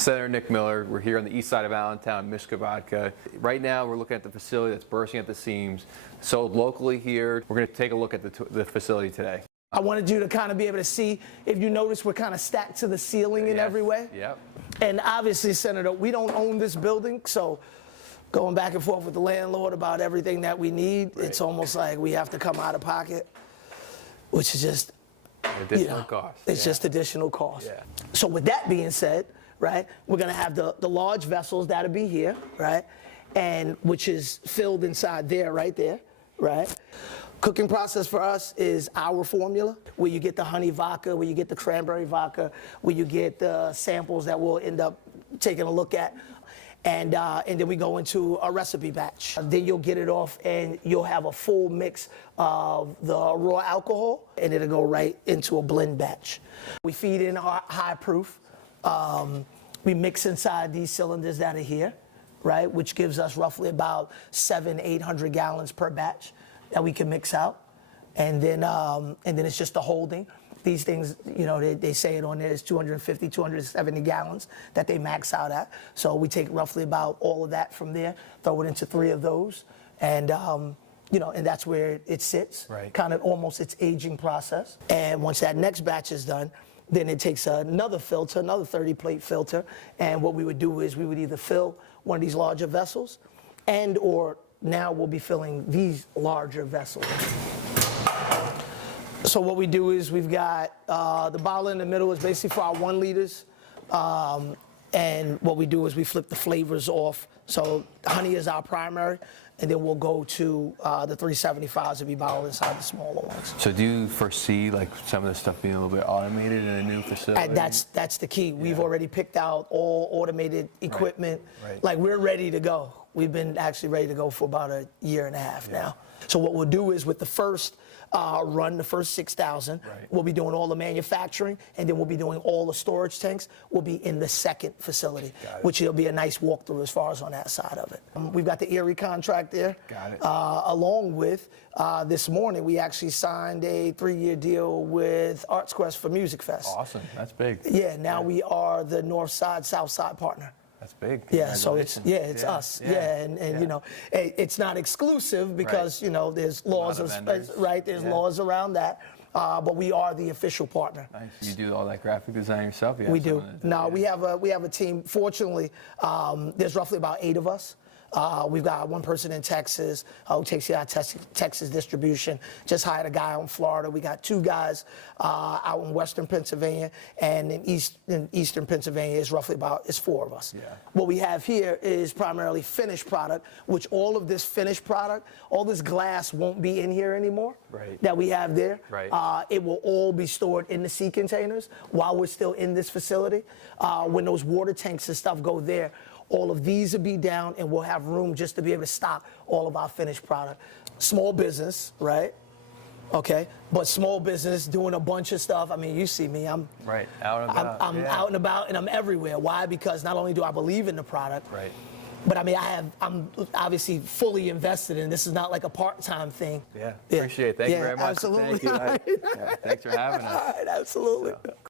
Senator Nick Miller. We're here on the east side of Allentown, Mishka Vodka. Right now, we're looking at the facility that's bursting at the seams. Sold locally here. We're going to take a look at the facility today. I wanted you to kind of be able to see, if you notice, we're kind of stacked to the ceiling in every way. Yep. And obviously, Senator, we don't own this building, so going back and forth with the landlord about everything that we need, it's almost like we have to come out of pocket, which is just additional cost. It's just additional cost. Yeah. So with that being said, right, we're going to have the large vessels that'll be here, right, and which is filled inside there, right there, right. Cooking process for us is our formula, where you get the honey vodka, where you get the cranberry vodka, where you get the samples that we'll end up taking a look at. And then we go into a recipe batch. Then you'll get it off and you'll have a full mix of the raw alcohol, and it'll go right into a blend batch. We feed in our high proof. We mix inside these cylinders that are here, right, which gives us roughly about 700-800 gallons per batch that we can mix out. And then it's just the holding. These things, you know, they say it on there is 250, 270 gallons that they max out at. So we take roughly about all of that from there, throw it into 3 of those, and you know, and that's where it sits, kind of almost its aging process. And once that next batch is done, then it takes another filter, another 30-plate filter, and what we would do is we would either fill one of these larger vessels, or now we'll be filling these larger vessels. So what we do is we've got the bottle in the middle is basically for our 1 liters. And what we do is we flip the flavors off. So honey is our primary, and then we'll go to the 375s to be bottled inside the smaller ones. So do you foresee like some of this stuff being a little bit automated in a new facility? And that's the key. We've already picked out all automated equipment. Like, we're ready to go. We've been actually ready to go for about a year and a half now. So what we'll do is with the first run, the first 6,000, we'll be doing all the manufacturing, and then we'll be doing all the storage tanks. We'll be in the second facility, which will be a nice walkthrough as far as on that side of it. We've got the Erie contract there. Along with, this morning, we actually signed a 3-year deal with Arts Quest for Music Fest. Awesome, that's big. Yeah, now we are the North Side, South Side partner. That's big. Yeah, so it's us. And you know, it's not exclusive because you know there's laws there's laws around that. But we are the official partner. Nice. You do all that graphic design yourself? We do. No, we have a team. Fortunately, there's roughly about 8 of us. We've got 1 person in Texas who takes care of Texas distribution. Just hired a guy out in Florida. We got 2 guys out in Western Pennsylvania, and in Eastern Pennsylvania is roughly about 4 of us. What we have here is primarily finished product, which all of this finished product, all this glass won't be in here anymore that we have there. It will all be stored in the sea containers while we're still in this facility. When those water tanks and stuff go there, all of these will be down, and we'll have room just to be able to stock all of our finished product. Small business, right? Okay, but small business doing a bunch of stuff. I mean, you see me. I'm out and about. I'm out and about, and I'm everywhere. Why? Because not only do I believe in the product, but I mean, I'm obviously fully invested in. This is not like a part-time thing. Appreciate it. Thank you very much. Absolutely. Thank you. Thanks for having us. All right, absolutely. So.